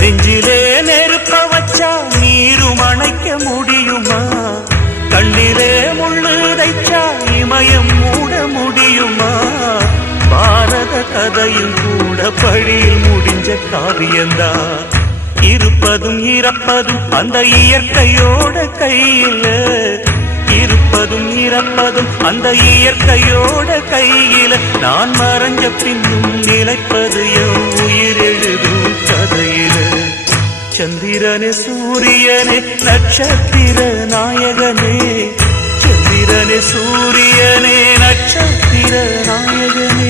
நெஞ்சிலே நெருப்ப வச்சா நீரும் அணைக்க முடியுமா? கண்ணிலே முள்ளு தைச்சா இமயம் மூட முடியுமா? பாரத கதையில் கூட பழியில் முடிஞ்ச காவியந்தான். இருப்பதும் இறப்பதும் அந்த இயற்கையோட கையில, இருப்பதும் இறப்பதும் அந்த இயற்கையோட கையில. நான் மறைஞ்ச பின்னும் நிலைப்பது என் உயிர் எழுதும் கதையில. சந்திரனே சூரியனே நட்சத்திர நாயகனே, சந்திரனே சூரியனே நட்சத்திர நாயகனே.